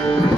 you.